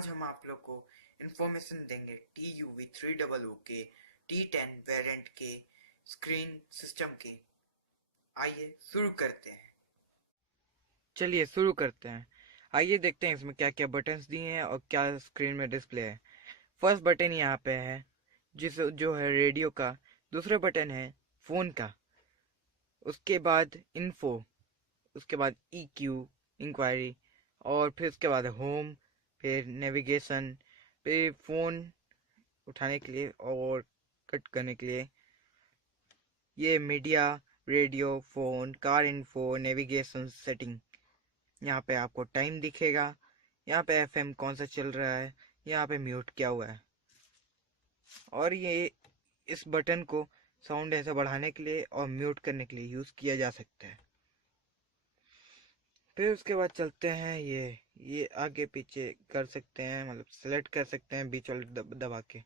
आज हम आप लोग को इंफॉर्मेशन देंगे TUV300 के T10 वेरिएंट के स्क्रीन सिस्टम की। आइए शुरू करते हैं। चलिए शुरू करते हैं। आइए देखते हैं इसमें क्या क्या बटन्स दिए हैं और क्या स्क्रीन में डिस्प्ले है। फर्स्ट बटन यहाँ पे है जो है रेडियो का। दूसरा बटन है फ़ोन का। उसके बाद इन्फो, उसके बाद EQ इंक्वायरी, और फिर उसके बाद होम, फिर नेविगेशन, फिर फ़ोन उठाने के लिए और कट करने के लिए ये media, radio, phone, car info, navigation setting. यहाँ पे आपको टाइम दिखेगा, यहाँ पे FM कौन सा चल रहा है, यहाँ पे म्यूट किया हुआ है। और ये इस बटन को साउंड ऐसा बढ़ाने के लिए और म्यूट करने के लिए यूज़ किया जा सकता है। फिर उसके बाद चलते हैं ये आगे पीछे कर सकते हैं, मतलब सेलेक्ट कर सकते हैं बीच वाले दबा के।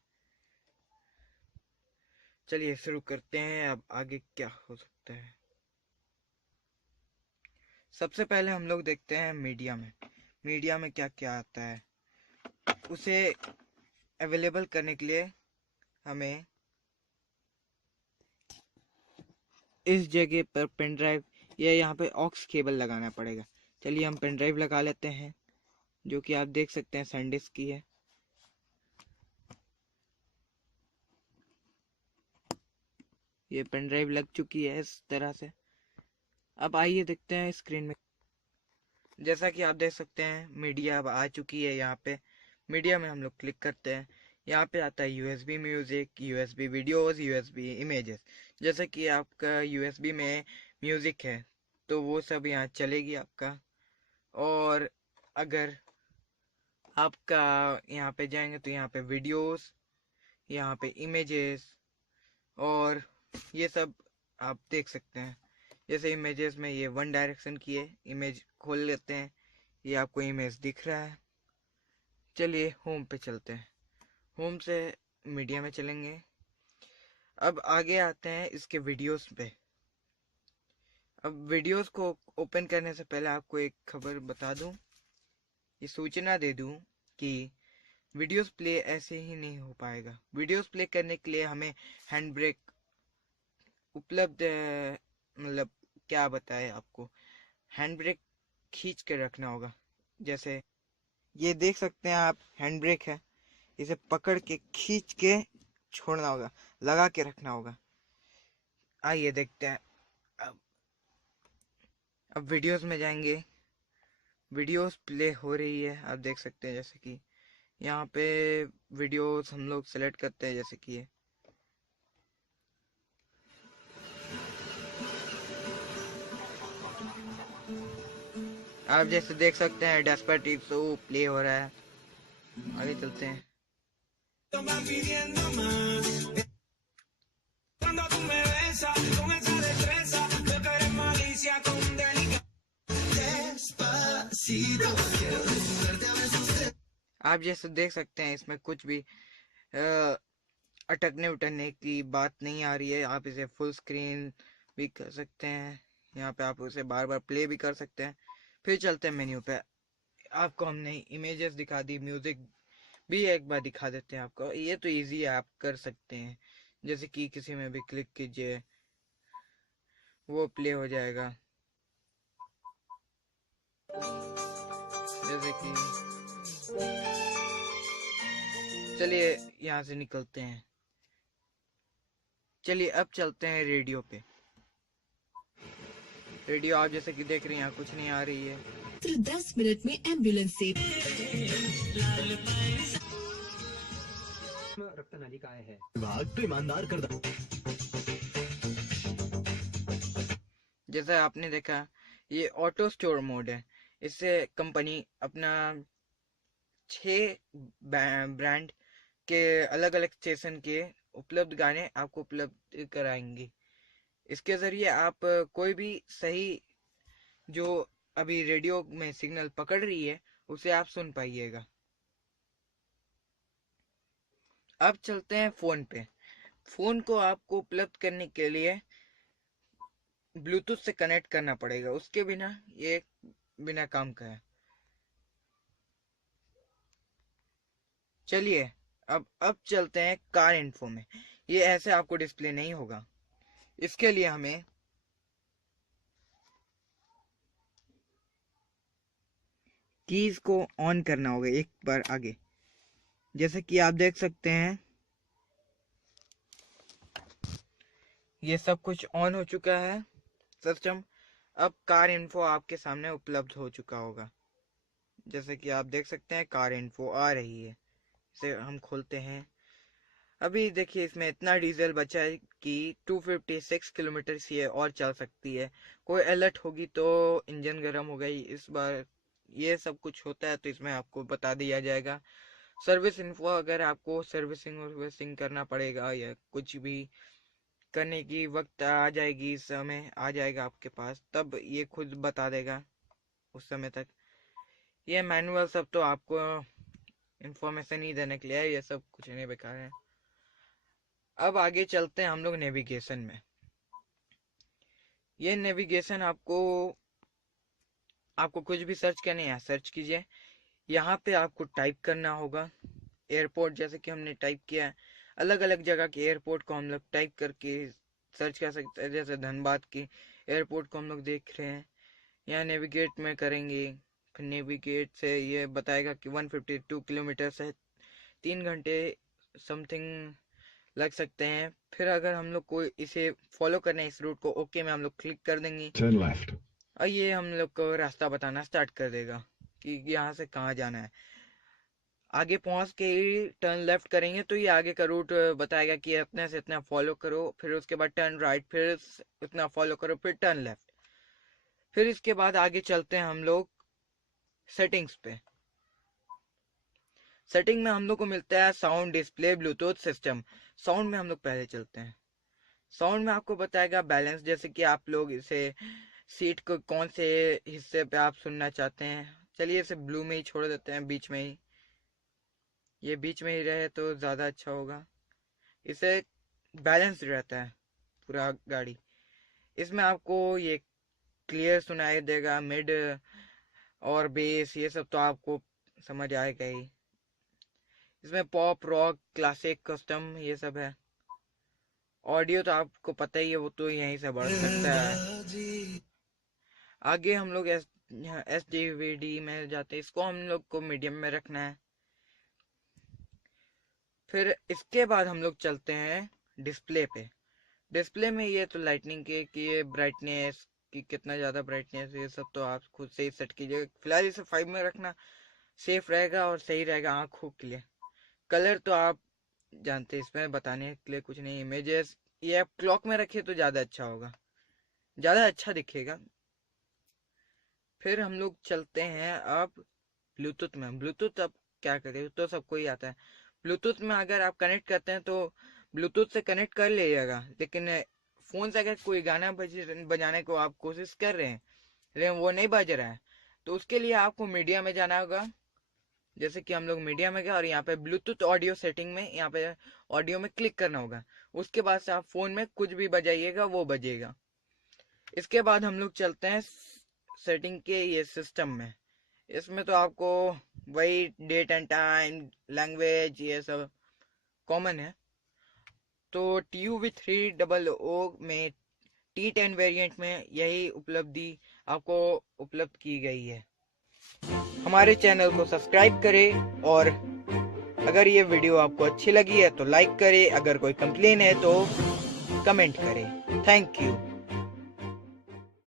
चलिए शुरू करते हैं। अब आगे क्या हो सकता है। सबसे पहले हम लोग देखते हैं मीडिया में क्या क्या आता है। उसे अवेलेबल करने के लिए हमें इस जगह पर पेन ड्राइव या यहाँ पे ऑक्स केबल लगाना पड़ेगा। चलिए हम पेन ड्राइव लगा लेते हैं, जो कि आप देख सकते हैं सैनडिस्क की है। ये पेन ड्राइव लग चुकी है इस तरह से। अब आइए देखते हैं स्क्रीन में। जैसा कि आप देख सकते हैं मीडिया अब आ चुकी है। यहाँ पे मीडिया में हम लोग क्लिक करते हैं, यहाँ पे आता है USB music, USB videos, USB images. जैसे कि आपका USB में म्यूज़िक है तो वो सब यहाँ चलेगी आपका। और अगर आपका यहाँ पे जाएंगे तो यहाँ पे वीडियोस, यहाँ पे इमेजेस, और ये सब आप देख सकते हैं। जैसे इमेजेस में ये वन डायरेक्शन की है, इमेज खोल लेते हैं, ये आपको इमेज दिख रहा है। चलिए होम पे चलते हैं। होम से मीडिया में चलेंगे। अब आगे आते हैं इसके वीडियोस पे। अब वीडियोस को ओपन करने से पहले आपको एक खबर बता दूं, ये सूचना दे दूं कि वीडियोस प्ले ऐसे ही नहीं हो पाएगा। वीडियोस प्ले करने के लिए हमें हैंड ब्रेक उपलब्ध है। मतलब क्या बताए आपको, हैंड ब्रेक खींच के रखना होगा। जैसे ये देख सकते हैं आप, हैंड ब्रेक है, इसे पकड़ के खींच के छोड़ना होगा, लगा के रखना होगा। आइए देखते हैं। अब अब वीडियोस में जाएंगे। वीडियोस प्ले हो रही है, आप देख सकते हैं। जैसे कि यहाँ पे वीडियोस हम लोग सेलेक्ट करते हैं, जैसे कि ये आप जैसे देख सकते हैं डेस्पेरेटिव प्ले हो रहा है। आगे चलते हैं। आप जैसे देख सकते हैं इसमें कुछ भी अटकने उटकने की बात नहीं आ रही है। आप इसे फुल स्क्रीन भी कर सकते हैं, यहाँ पे आप उसे बार बार प्ले भी कर सकते हैं। फिर चलते हैं मेन्यू पे। आपको हमने इमेजेस दिखा दी, म्यूजिक भी एक बार दिखा देते हैं आपको। ये तो इजी है, आप कर सकते हैं। जैसे कि किसी में भी क्लिक कीजिए, वो प्ले हो जाएगा। जैसे कि चलिए यहाँ से निकलते हैं। चलिए अब चलते हैं रेडियो पे। रेडियो आप जैसे कि देख रहे हैं यहाँ कुछ नहीं आ रही है। 10 मिनट में एम्बुलेंस से रक्त नलिकाएं है विभाग तो ईमानदार कर दो। जैसा आपने देखा, ये ऑटो स्टोर मोड है। इससे कंपनी अपना 6 ब्रांड के अलग अलग स्टेशन के उपलब्ध गाने आपको उपलब्ध कराएंगी। इसके जरिए आप कोई भी सही जो अभी रेडियो में सिग्नल पकड़ रही है उसे आप सुन पाइएगा। अब चलते हैं फोन पे। फोन को आपको उपलब्ध करने के लिए ब्लूटूथ से कनेक्ट करना पड़ेगा, उसके बिना ये बिना काम का है। चलिए अब चलते हैं कार इन्फो में। ये ऐसे आपको डिस्प्ले नहीं होगा। इसके लिए हमें कीज को ऑन करना होगा एक बार आगे। जैसे कि आप देख सकते हैं ये सब कुछ ऑन हो चुका है सिस्टम। अब कार इन्फो आपके सामने उपलब्ध हो चुका होगा। जैसे कि आप देख सकते हैं कार इन्फो आ रही है। इसे हम खोलते हैं। अभी देखिए इसमें इतना डीजल बचा है कि 256 किलोमीटर से और चल सकती है। कोई अलर्ट होगी तो इंजन गर्म हो गई इस बार, ये सब कुछ होता है तो इसमें आपको बता दिया जाएगा। सर्विस इन्फो, अगर आपको सर्विसिंग करना पड़ेगा या कुछ भी करने की वक्त आ जाएगी, समय आ जाएगा आपके पास, तब ये खुद बता देगा उस समय तक। ये मैनुअल सब तो आपको इंफॉर्मेशन ही देने के लिए है, ये सब कुछ नहीं बेकार है। अब आगे चलते हैं हम लोग नेविगेशन में। ये नेविगेशन आपको कुछ भी सर्च करने है सर्च कीजिए। यहाँ पे आपको टाइप करना होगा एयरपोर्ट, जैसे कि हमने टाइप किया है। अलग अलग जगह के एयरपोर्ट को हम लोग टाइप करके सर्च कर सकते हैं। जैसे धनबाद की एयरपोर्ट को हम लोग देख रहे हैं, यहाँ नेविगेट में करेंगे। फिर नेविगेट से ये बताएगा कि 152 किलोमीटर से 3 घंटे समथिंग लग सकते हैं। फिर अगर हम लोग को इसे फॉलो करना है इस रूट को, ओके में हम लोग क्लिक कर देंगे Turn left. और ये हम लोग को रास्ता बताना स्टार्ट कर देगा कि यहाँ से कहाँ जाना है। आगे पहुंच के ही टर्न लेफ्ट करेंगे तो ये आगे का रूट बताएगा कि इतने से इतना फॉलो करो। फिर उसके बाद टर्न राइट, फिर इतना फॉलो करो, फिर टर्न लेफ्ट। फिर इसके बाद आगे चलते हैं हम लोग सेटिंग्स पे। सेटिंग में हम लोग को मिलता है sound, display, Bluetooth system. Sound में हम लोग पहले चलते हैं। साउंड में आपको बताएगा बैलेंस, जैसे कि आप लोग इसे सीट को कौन से हिस्से पे आप सुनना चाहते हैं। चलिए इसे ब्लू में ही छोड़ देते हैं, बीच में ही, ये बीच में ही रहे तो ज़्यादा अच्छा होगा। इसे बैलेंस रहता है पूरा गाड़ी। इसमें आपको ये क्लियर सुनाई देगा, मिड और बेस ये सब तो आपको समझ आएगा ही। इसमें पॉप, रॉक, क्लासिक, कस्टम ये सब है। ऑडियो तो आपको पता ही है, वो तो यहीं से बढ़ सकता है। आगे हम लोग SDVD में जाते हैं, इसको हम लोग को मीडियम में रखना है। फिर इसके बाद हम लोग चलते हैं डिस्प्ले पे। डिस्प्ले में ये तो लाइटनिंग के कि ये ब्राइटनेस कि कितना ज़्यादा ब्राइटनेस, ये सब तो आप खुद से ही सेट कीजिए। फिलहाल इसे 5 में रखना सेफ रहेगा और सही रहेगा आँखों के लिए। कलर तो आप जानते हैं, इसमें बताने के लिए कुछ नहीं। इमेजेस ये आप क्लॉक में रखिए तो ज़्यादा अच्छा होगा, ज़्यादा अच्छा दिखेगा। फिर हम लोग चलते हैं अब ब्लूटूथ में। ब्लूटूथ अब क्या करें, तो सबको ही आता है। ब्लूटूथ में अगर आप कनेक्ट करते हैं तो ब्लूटूथ से कनेक्ट कर लीजिएगा, लेकिन फ़ोन से अगर कोई गाना बजाने को आप कोशिश कर रहे हैं लेकिन वो नहीं बज रहा है, तो उसके लिए आपको मीडिया में जाना होगा। जैसे कि हम लोग मीडिया में गए और यहाँ पे ब्लूटूथ ऑडियो सेटिंग में यहाँ पे ऑडियो में क्लिक करना होगा। उसके बाद से आप फ़ोन में कुछ भी बजाइएगा वो बजेगा। इसके बाद हम लोग चलते हैं सेटिंग के ये सिस्टम में। इसमें तो आपको वही डेट एंड टाइम, लैंग्वेज ये सब कॉमन है। तो TUV300 में T10 वेरिएंट में यही उपलब्धि आपको उपलब्ध की गई है। हमारे चैनल को सब्सक्राइब करें और अगर ये वीडियो आपको अच्छी लगी है तो लाइक करें। अगर कोई कंप्लेन है तो कमेंट करें। Thank you.